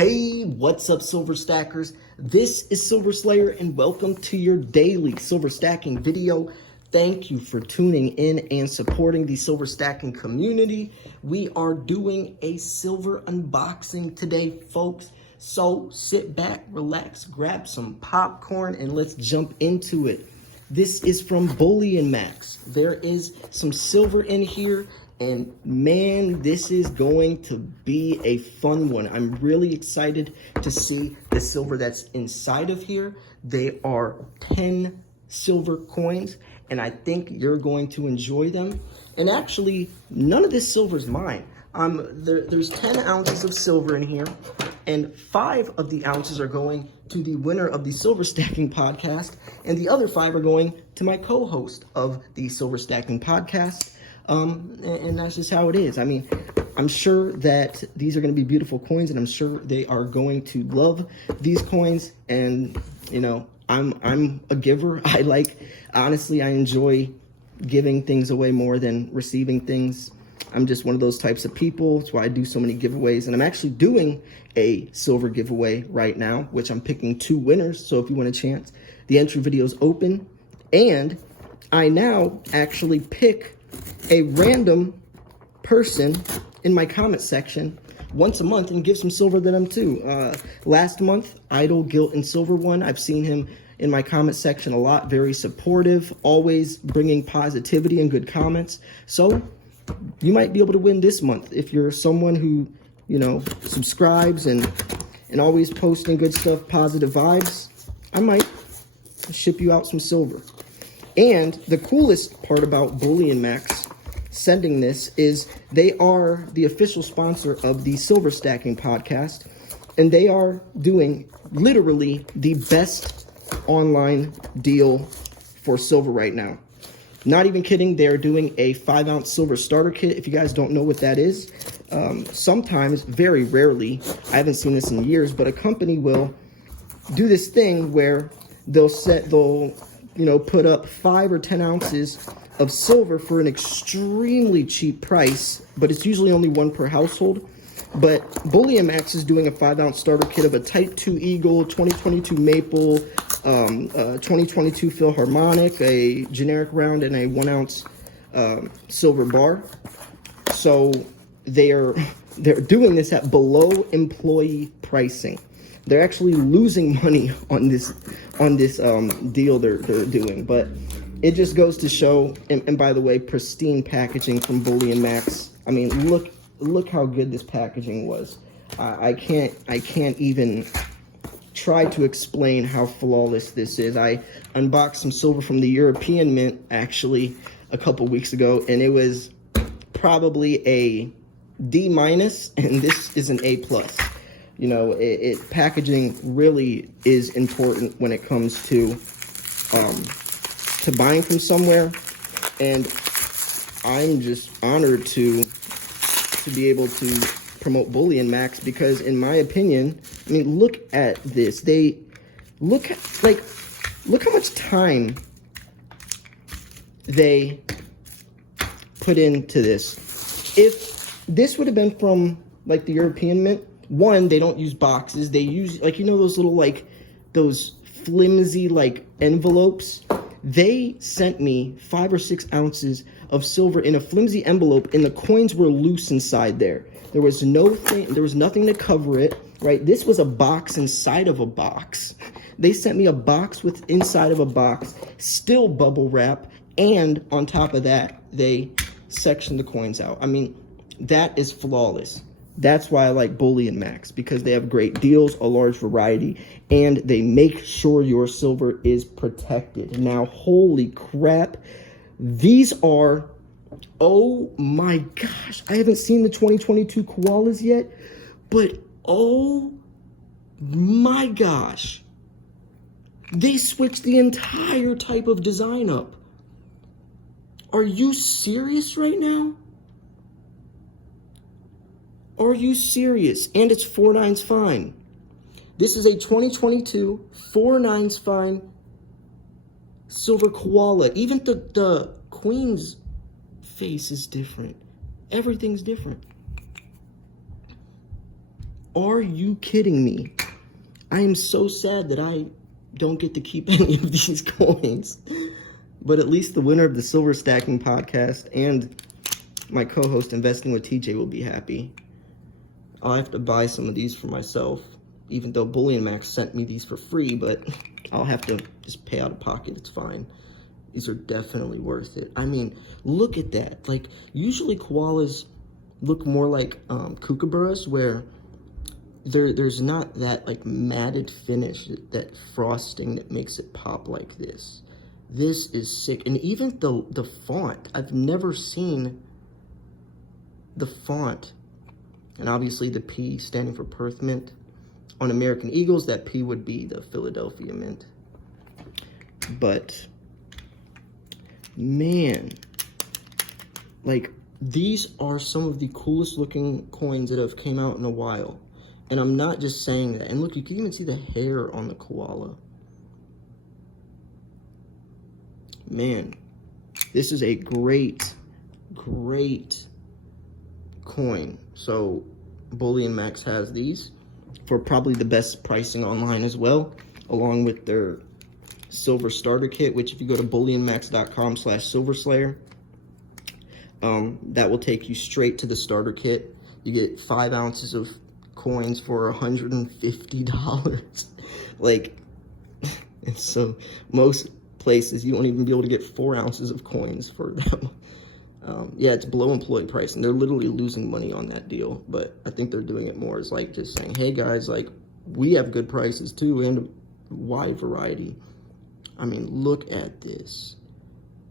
Hey, what's up, Silver Stackers? This is Silver Slayer, and welcome to your daily silver stacking video. Thank you for tuning in and supporting the silver stacking community. We are doing a silver unboxing today, folks. So sit back, relax, grab some popcorn, and let's jump into it. This is from Bullion Max. There is some silver in here. And man, this is going to be a fun one. I'm really excited to see the silver that's inside of here. They are 10 silver coins, and I think you're going to enjoy them. And actually, none of this silver is mine. There's 10 ounces of silver in here, and 5 of the ounces are going to the winner of the Silver Stacking Podcast, and the other 5 are going to my co-host of the Silver Stacking Podcast. And that's just how it is. I mean, I'm sure that these are going to be beautiful coins, and I'm sure they are going to love these coins. And, you know, I'm a giver. Honestly, I enjoy giving things away more than receiving things. I'm just one of those types of people. That's why I do so many giveaways. And I'm actually doing a silver giveaway right now, which I'm picking 2 winners. So if you want a chance, the entry video is open. And I now actually pick a random person in my comment section once a month and give some silver to them too. Last month, Idle, Guilt, and Silver won. I've seen him in my comment section a lot, very supportive, always bringing positivity and good comments. So you might be able to win this month if you're someone who, you know, subscribes and always posting good stuff, positive vibes. I might ship you out some silver. And the coolest part about Bullion Max sending this is they are the official sponsor of the Silver Stacking Podcast, and they are doing literally the best online deal for silver right now. Not even kidding, they're doing a 5-ounce silver starter kit. If you guys don't know what that is, sometimes, very rarely, I haven't seen this in years, but a company will do this thing where they'll put up 5 or 10 ounces of silver for an extremely cheap price, but it's usually only 1 per household. But Bullion Max is doing a 5-ounce starter kit of a Type 2 Eagle, 2022 Maple, 2022 Philharmonic, a generic round, and a 1-ounce silver bar. So they're doing this at below employee pricing. They're actually losing money on this deal they're doing, but it just goes to show. And by the way, pristine packaging from Bullion Max. I mean, look how good this packaging was. I can't even try to explain how flawless this is. I unboxed some silver from the European Mint actually a couple weeks ago, and it was probably a D-, and this is an A+. You know, packaging really is important when it comes to buying from somewhere, and I'm just honored to be able to promote Bullion Max because, in my opinion, I mean, look at this. Look how much time they put into this. If this would have been from like the European Mint, one, they don't use boxes. They use, like, you know, those little, like, those flimsy, like, envelopes. They sent me 5 or 6 ounces of silver in a flimsy envelope, and the coins were loose inside there. There was nothing to cover it, right? This was a box inside of a box. They sent me a box with inside of a box, still bubble wrap, and on top of that, they sectioned the coins out. I mean, that is flawless. That's why I like Bullion Max, because they have great deals, a large variety, and they make sure your silver is protected. Now, holy crap, these are, oh my gosh, I haven't seen the 2022 koalas yet, but oh my gosh, they switched the entire type of design up. Are you serious right now? Are you serious? And it's 4/9 fine. This is a 2022 4/9 fine silver koala. Even the queen's face is different. Everything's different. Are you kidding me? I am so sad that I don't get to keep any of these coins. But at least the winner of the Silver Stacking podcast and my co-host Investing with TJ will be happy. I'll have to buy some of these for myself, even though Bullion Max sent me these for free, but I'll have to just pay out of pocket. It's fine. These are definitely worth it. I mean, look at that. Like, usually koalas look more like kookaburras, where there's not that like matted finish, that frosting that makes it pop like this. This is sick. And even the font, I've never seen the font. And obviously the P standing for Perth Mint. On American Eagles, that P would be the Philadelphia Mint. But man, like, these are some of the coolest looking coins that have came out in a while. And I'm not just saying that. And look, you can even see the hair on the koala. Man, this is a great, great coin. So Bullion Max has these for probably the best pricing online as well, along with their silver starter kit, which if you go to bullionmax.com/silverslayer, that will take you straight to the starter kit. You get 5 ounces of coins for $150. Like, and so most places you won't even be able to get 4 ounces of coins for them. Yeah, it's below employee price, and they're literally losing money on that deal. But I think they're doing it more as like just saying, hey guys, like, we have good prices too, and a wide variety. I mean, look at this.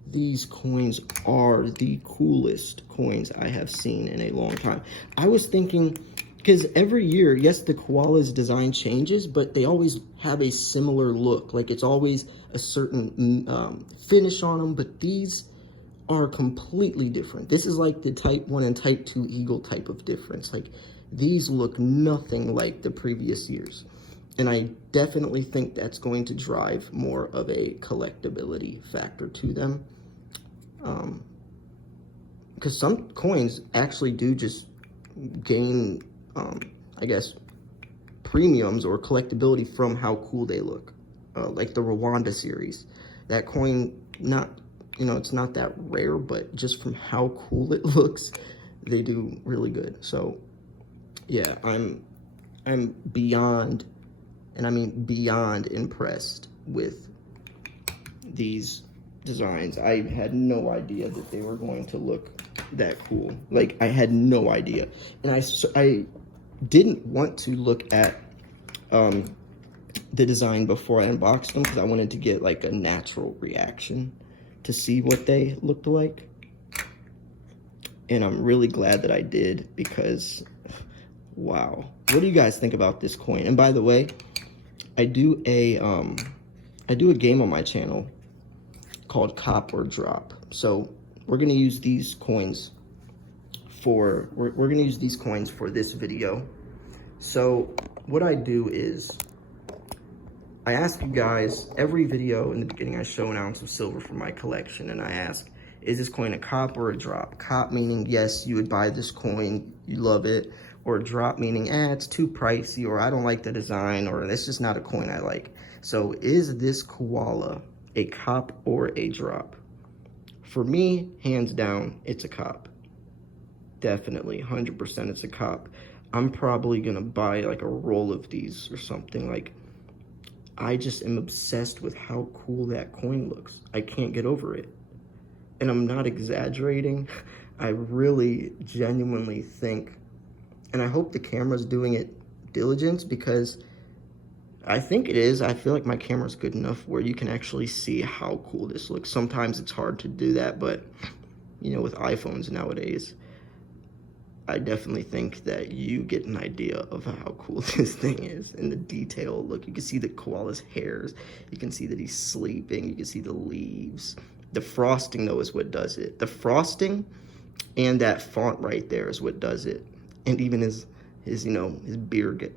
These coins are the coolest coins I have seen in a long time. I was thinking, because every year, yes, the koala's design changes, but they always have a similar look. Like, it's always a certain finish on them, but these are completely different. This is like the Type 1 and Type 2 Eagle type of difference. Like, these look nothing like the previous years. And I definitely think that's going to drive more of a collectability factor to them. Because some coins actually do just gain, I guess, premiums or collectability from how cool they look. Like the Rwanda series. That coin, it's not that rare, but just from how cool it looks, they do really good. So, yeah, I'm beyond, and I mean beyond impressed with these designs. I had no idea that they were going to look that cool. Like, I had no idea. And I didn't want to look at the design before I unboxed them, because I wanted to get like a natural reaction to see what they looked like. And I'm really glad that I did, because wow. What do you guys think about this coin? And by the way, I do a game on my channel called Cop or Drop. So we're gonna use these coins for this video. So what I do is I ask you guys every video in the beginning. I show an ounce of silver from my collection, and I ask, is this coin a cop or a drop? Cop meaning yes, you would buy this coin, you love it, or drop meaning it's too pricey, or I don't like the design, or it's just not a coin I like. So is this koala a cop or a drop? For me, hands down, it's a cop. Definitely, 100% it's a cop. I'm probably gonna buy like a roll of these or something. Like, I just am obsessed with how cool that coin looks. I can't get over it. And I'm not exaggerating. I really genuinely think, and I hope the camera's doing it diligence, because I think it is. I feel like my camera's good enough where you can actually see how cool this looks. Sometimes it's hard to do that, but with iPhones nowadays, I definitely think that you get an idea of how cool this thing is and the detail. Look, you can see the koala's hairs. You can see that he's sleeping. You can see the leaves. The frosting, though, is what does it. The frosting and that font right there is what does it. And even his beer gut.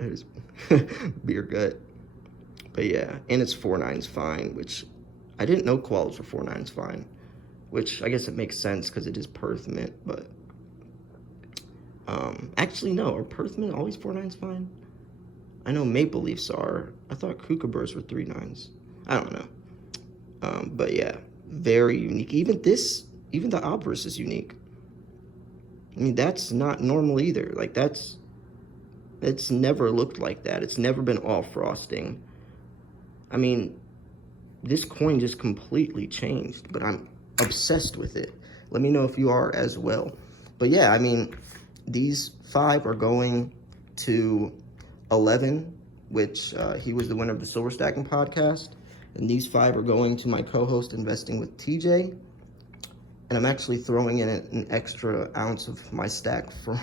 But yeah, and it's 4.9's fine, which I didn't know koalas were 4.9's fine, which I guess it makes sense because it is Perth Mint, but Actually, no. Are Perthman always 4.9s fine? I know Maple Leafs are. I thought Kookaburras were 3.9s. I don't know. But yeah, very unique. Even the obverse is unique. I mean, that's not normal either. Like, it's never looked like that. It's never been all frosting. I mean, this coin just completely changed, but I'm obsessed with it. Let me know if you are as well. But yeah, I mean, these 5 are going to 11, which he was the winner of the Silver Stacking podcast. And these 5 are going to my co-host Investing with TJ. And I'm actually throwing in an extra ounce of my stack for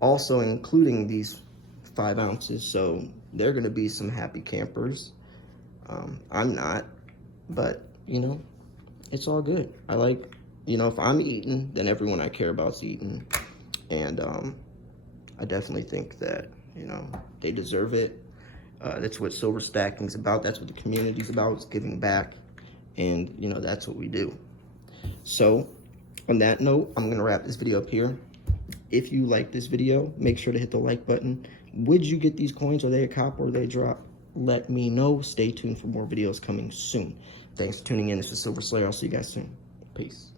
also including these 5 ounces. So they're going to be some happy campers. I'm not, but, you know, it's all good. I like, you know, if I'm eating, then everyone I care about is eating. And I definitely think that, you know, they deserve it. That's what Silver Stacking's about. That's what the community's about. It's giving back. And, you know, that's what we do. So, on that note, I'm going to wrap this video up here. If you like this video, make sure to hit the like button. Would you get these coins? Are they a cop or are they a drop? Let me know. Stay tuned for more videos coming soon. Thanks for tuning in. This is Silver Slayer. I'll see you guys soon. Peace.